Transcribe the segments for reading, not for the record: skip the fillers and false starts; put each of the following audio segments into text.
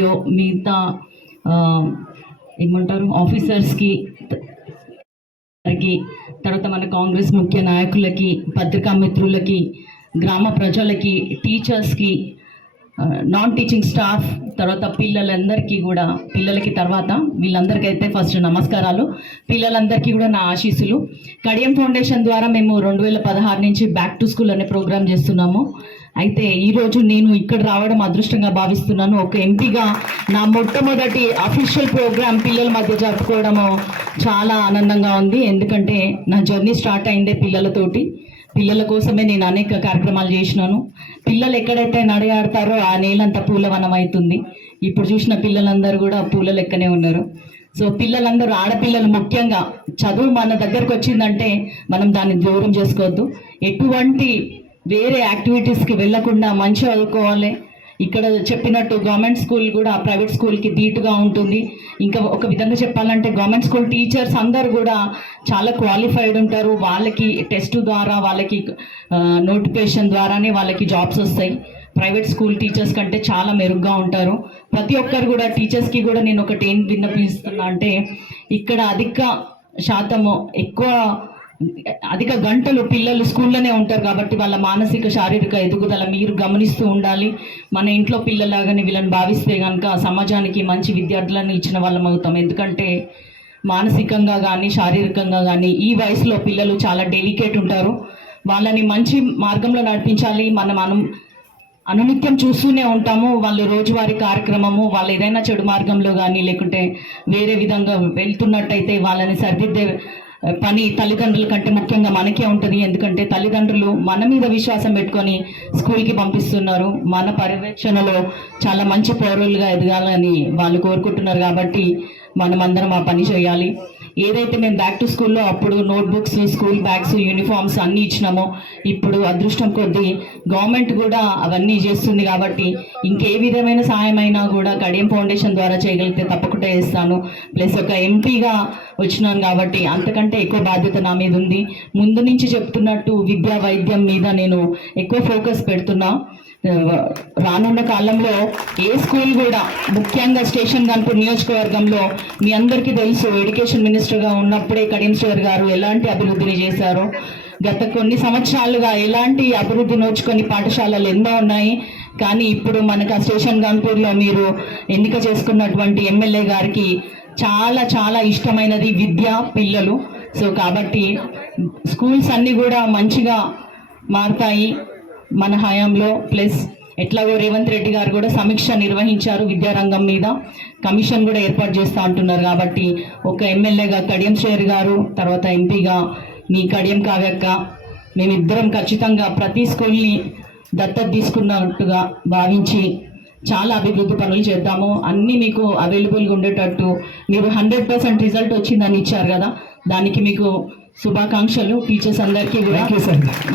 DPO మిగతా ఏమంటారు ఆఫీసర్స్కి, తర్వాత మన కాంగ్రెస్ ముఖ్య నాయకులకి, పత్రికా మిత్రులకి, గ్రామ ప్రజలకి, టీచర్స్కి, నాన్ టీచింగ్ స్టాఫ్, తర్వాత పిల్లలందరికీ కూడా, పిల్లలకి తర్వాత వీళ్ళందరికైతే ఫస్ట్ నమస్కారాలు. పిల్లలందరికీ కూడా నా ఆశీస్సులు. కడియం ఫౌండేషన్ ద్వారా మేము 2016 నుంచి బ్యాక్ టు స్కూల్ అనే ప్రోగ్రామ్ చేస్తున్నాము. అయితే ఈరోజు నేను ఇక్కడ రావడం అదృష్టంగా భావిస్తున్నాను. ఒక ఎంపీగా నా మొట్టమొదటి అఫీషియల్ ప్రోగ్రామ్ పిల్లల మధ్య జరుపుకోవడము చాలా ఆనందంగా ఉంది. ఎందుకంటే నా జర్నీ స్టార్ట్ అయిందే పిల్లలతోటి. పిల్లల కోసమే నేను అనేక కార్యక్రమాలు చేసినాను. పిల్లలు ఎక్కడైతే నడయాడతారో ఆ నేలంతా పూలవనం అవుతుంది. ఇప్పుడు చూసిన పిల్లలందరూ కూడా పూల లెక్కనే ఉన్నారు. సో పిల్లలందరూ, ఆడపిల్లలు ముఖ్యంగా, చదువు మన దగ్గరకు వచ్చిందంటే మనం దాన్ని దూరం చేసుకోవద్దు. ఎటువంటి వేరే యాక్టివిటీస్కి వెళ్ళకుండా మంచిగా చదువుకోవాలి. ఇక్కడ చెప్పినట్టు గవర్నమెంట్ స్కూల్ కూడా ప్రైవేట్ స్కూల్కి ధీటుగా ఉంటుంది. ఇంకా ఒక విధంగా చెప్పాలంటే గవర్నమెంట్ స్కూల్ టీచర్స్ అందరు కూడా చాలా క్వాలిఫైడ్ ఉంటారు. వాళ్ళకి టెస్ట్ ద్వారా, వాళ్ళకి నోటిఫికేషన్ ద్వారానే వాళ్ళకి జాబ్స్ వస్తాయి. ప్రైవేట్ స్కూల్ టీచర్స్ కంటే చాలా మెరుగ్గా ఉంటారు. ప్రతి ఒక్కరు కూడా టీచర్స్కి కూడా నేను ఒకటి ఏం విన్నపిస్తున్నా అంటే, ఇక్కడ అధిక గంటలు పిల్లలు స్కూల్లోనే ఉంటారు కాబట్టి వాళ్ళ మానసిక శారీరక ఎదుగుదల మీరు గమనిస్తూ ఉండాలి. మన ఇంట్లో పిల్లలాగానే వీళ్ళని భావిస్తే కనుక సమాజానికి మంచి విద్యార్థులను ఇచ్చిన వాళ్ళం అవుతాం. ఎందుకంటే మానసికంగా కానీ శారీరకంగా కానీ ఈ వయసులో పిల్లలు చాలా డెలికేట్ ఉంటారు. వాళ్ళని మంచి మార్గంలో నడిపించాలి. మనం అనునిత్యం చూస్తూనే ఉంటాము వాళ్ళు రోజువారీ కార్యక్రమము, వాళ్ళు ఏదైనా చెడు మార్గంలో కానీ లేకుంటే వేరే విధంగా వెళ్తున్నట్టయితే వాళ్ళని సరిదిద్దే పని తల్లిదండ్రుల కంటే ముఖ్యంగా మనకే ఉంటుంది. ఎందుకంటే తల్లిదండ్రులు మన మీద విశ్వాసం పెట్టుకొని స్కూల్కి పంపిస్తున్నారు. మన పర్యవేక్షణలో చాలా మంచి పౌరులుగా ఎదగాలని వాళ్ళు కోరుకుంటున్నారు. కాబట్టి మనమందరం ఆ పని చేయాలి. ఏదైతే మేము బ్యాక్ టు స్కూల్లో అప్పుడు నోట్బుక్స్, స్కూల్ బ్యాగ్స్, యూనిఫామ్స్ అన్నీ ఇచ్చినామో, ఇప్పుడు అదృష్టం కొద్దీ గవర్నమెంట్ కూడా అవన్నీ చేస్తుంది. కాబట్టి ఇంకే విధమైన సహాయమైనా కూడా కడియం ఫౌండేషన్ ద్వారా చేయగలిగితే తప్పకుండా చేస్తాను. ప్లస్ ఒక ఎంపీగా వచ్చినాను కాబట్టి అంతకంటే ఎక్కువ బాధ్యత నా మీద ఉంది. ముందు నుంచి చెప్తున్నట్టు విద్యా వైద్యం మీద నేను ఎక్కువ ఫోకస్ పెడుతున్నా. రానున్న కాలంలో ఏ స్కూల్ కూడా, ముఖ్యంగా స్టేషన్ గన్పూర్ నియోజకవర్గంలో మీ అందరికీ తెలుసు, ఎడ్యుకేషన్ మినిస్టర్గా ఉన్నప్పుడే కడియం శ్రీహరి గారు ఎలాంటి అభివృద్ధిని చేశారో. గత కొన్ని సంవత్సరాలుగా ఎలాంటి అభివృద్ధి నోచుకొని పాఠశాలలు ఎన్నో ఉన్నాయి. కానీ ఇప్పుడు మనకు ఆ స్టేషన్ గన్పూర్లో మీరు ఎన్నిక చేసుకున్నటువంటి ఎమ్మెల్యే గారికి చాలా చాలా ఇష్టమైనది విద్య, పిల్లలు. సో కాబట్టి స్కూల్స్ అన్నీ కూడా మంచిగా మారుతాయి మన హయాంలో. ప్లస్ ఎట్లాగో రేవంత్ రెడ్డి గారు కూడా సమీక్ష నిర్వహించారు విద్యారంగం మీద, కమిషన్ కూడా ఏర్పాటు చేస్తూ ఉంటున్నారు. కాబట్టి ఒక ఎమ్మెల్యేగా కడియం శ్రీహరి గారు, తర్వాత ఎంపీగా మీ కడియం కావ్యక్క, మేమిద్దరం ఖచ్చితంగా ప్రతి స్కూల్ని దత్తత తీసుకున్నట్టుగా భావించి చాలా అభివృద్ధి పనులు చేద్దాము. అన్నీ మీకు అవైలబుల్గా ఉండేటట్టు. మీరు 100% రిజల్ట్ వచ్చిందని ఇచ్చారు కదా, దానికి మీకు శుభాకాంక్షలు. టీచర్స్ అందరికీ కూడా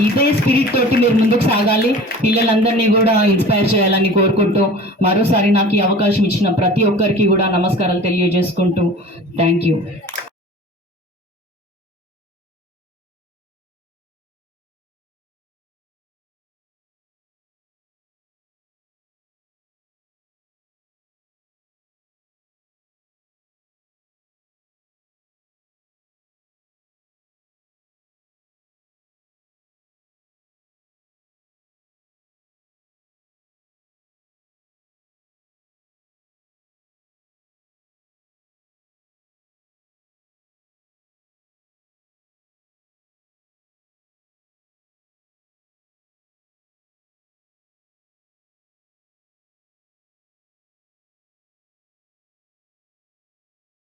ఇదే స్పిరిట్ తోటి మీరు ముందుకు సాగాలి. పిల్లలందరినీ కూడా ఇన్స్పైర్ చేయాలని కోరుకుంటూ మరోసారి నాకు ఈ అవకాశం ఇచ్చిన ప్రతి ఒక్కరికి కూడా నమస్కారాలు తెలియజేసుకుంటూ థ్యాంక్ యూ.